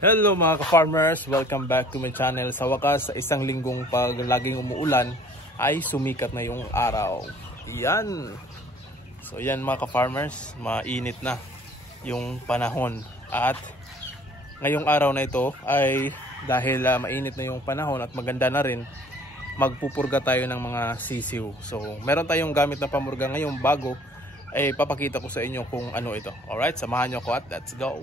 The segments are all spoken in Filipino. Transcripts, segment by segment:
Hello mga ka-farmers, welcome back to my channel. Sa wakas, sa isang linggong pag laging umuulan ay sumikat na yung araw. Yan. So yan mga ka-farmers, mainit na yung panahon. At ngayong araw na ito ay dahil mainit na yung panahon at maganda na rin, magpupurga tayo ng mga sisiw. So meron tayong gamit na pamurga ngayong bago, ay papakita ko sa inyo kung ano ito. Alright, samahan nyo ko at let's go.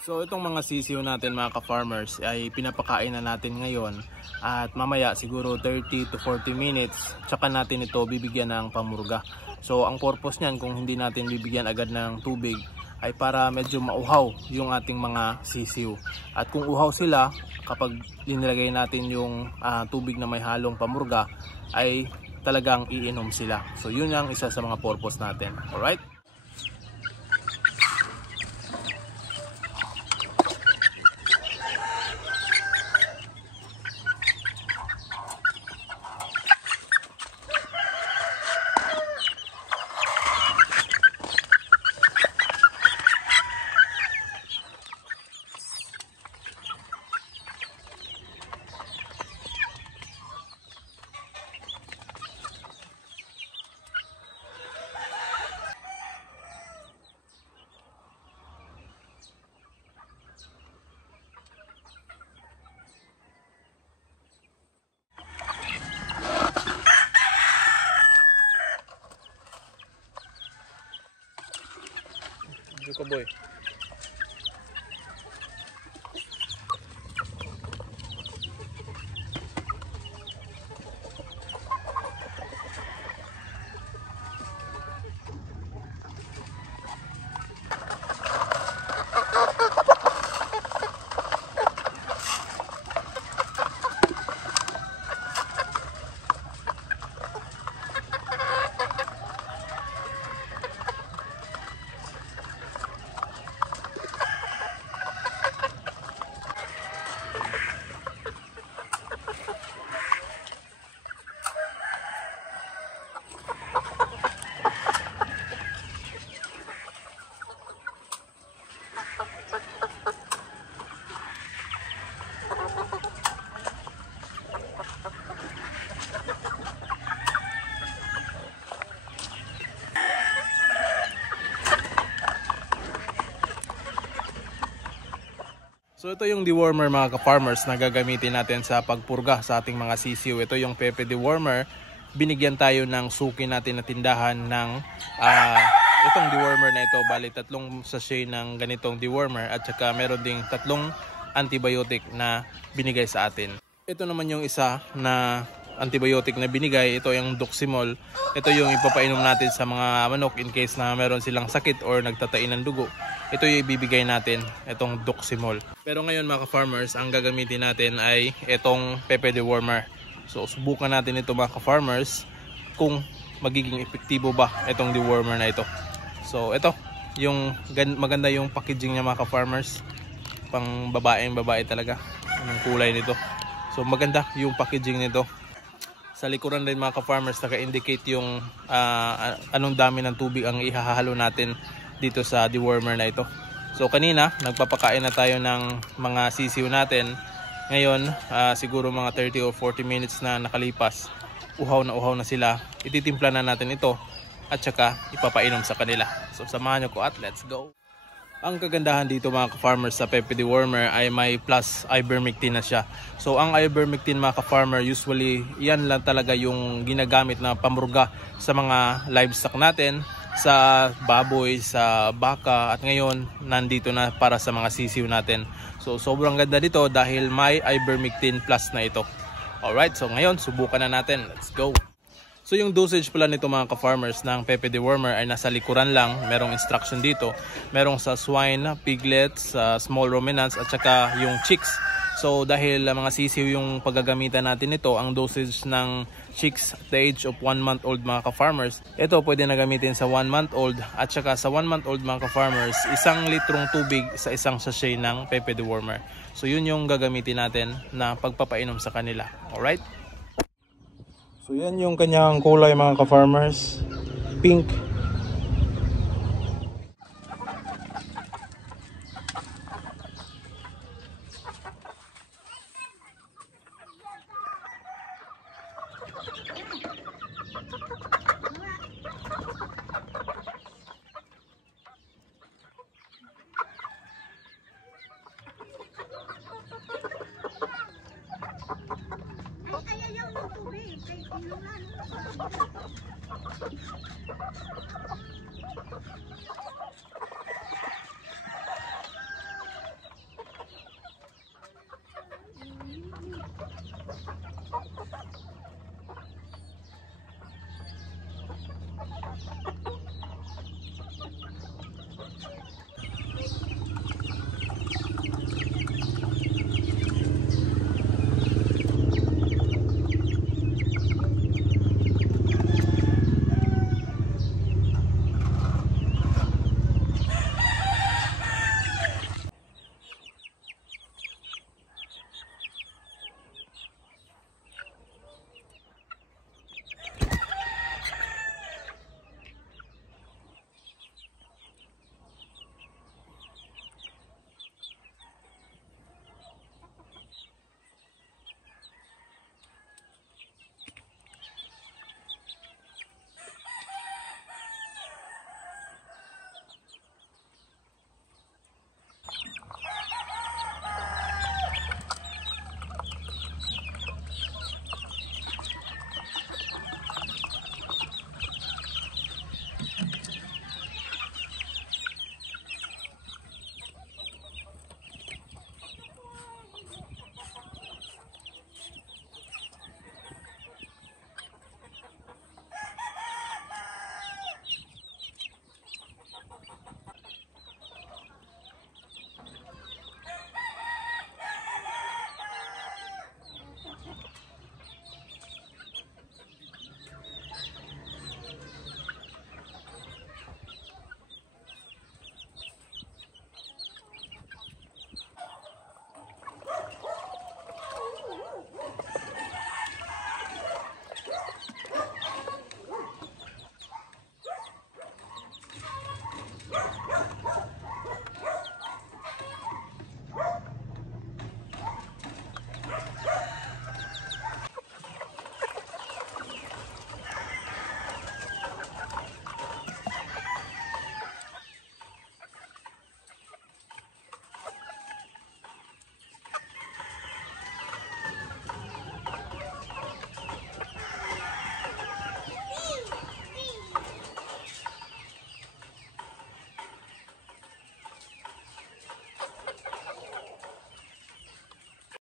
So itong mga sisiw natin mga ka-farmers ay pinapakain na natin ngayon at mamaya siguro 30 to 40 minutes tsaka natin ito bibigyan ng pamurga. So ang purpose niyan kung hindi natin bibigyan agad ng tubig ay para medyo mauhaw yung ating mga sisiw. At kung uhaw sila, kapag inilagay natin yung tubig na may halong pamurga ay talagang iinom sila. So yun ang isa sa mga purpose natin. Alright? Boy. So ito yung dewormer mga ka-farmers na gagamitin natin sa pagpurga sa ating mga sisiw. Ito yung Pepe dewormer. Binigyan tayo ng suki natin na tindahan ng itong dewormer na ito. Bali 3 sachet ng ganitong dewormer at saka meron ding 3 antibiotic na binigay sa atin. Ito naman yung isa na antibiotic na binigay. Ito yung Doximol. Ito yung ipapainom natin sa mga manok in case na meron silang sakit or nagtatain ng dugo. Ito yung ibibigay natin, itong Doximol. Pero ngayon mga ka-farmers, ang gagamitin natin ay itong Pepe Dewormer. So subukan natin ito mga ka-farmers kung magiging epektibo ba itong dewormer na ito. So ito, yung maganda yung packaging niya mga ka-farmers. Pang babae talaga ang kulay nito. So maganda yung packaging nito. Sa likuran rin mga ka-farmers naka-indicate yung anong dami ng tubig ang ihahalo natin dito sa dewormer na ito. So kanina nagpapakain na tayo ng mga sisiw natin. Ngayon siguro mga 30 o 40 minutes na nakalipas, uhaw na sila. Ititimpla na natin ito at saka ipapainom sa kanila. So samahan nyo ko at let's go. Ang kagandahan dito mga ka-farmers sa Pepe Dewormer ay may plus ivermectin na siya. So ang ivermectin mga ka-farmer, usually yan lang talaga yung ginagamit na pamruga sa mga livestock natin, sa baboy, sa baka, at ngayon nandito na para sa mga sisiw natin. So sobrang ganda dito dahil may ivermectin plus na ito. Alright, so ngayon subukan na natin. Let's go! So yung dosage pala nito mga ka-farmers ng Pepe Dewormer ay nasa likuran lang. Merong instruction dito. Merong sa swine, piglets, small ruminants at saka yung chicks. So dahil mga sisiw yung paggagamitan natin nito, ang dosage ng chicks at the age of 1 month old mga ka-farmers, ito pwede na gamitin sa 1 month old at saka sa 1 month old mga ka-farmers, 1 litrong tubig sa isang sachet ng Pepe Dewormer. So yun yung gagamitin natin na pagpapainom sa kanila. Alright? So yan yung kanyang kulay mga ka-farmers, pink.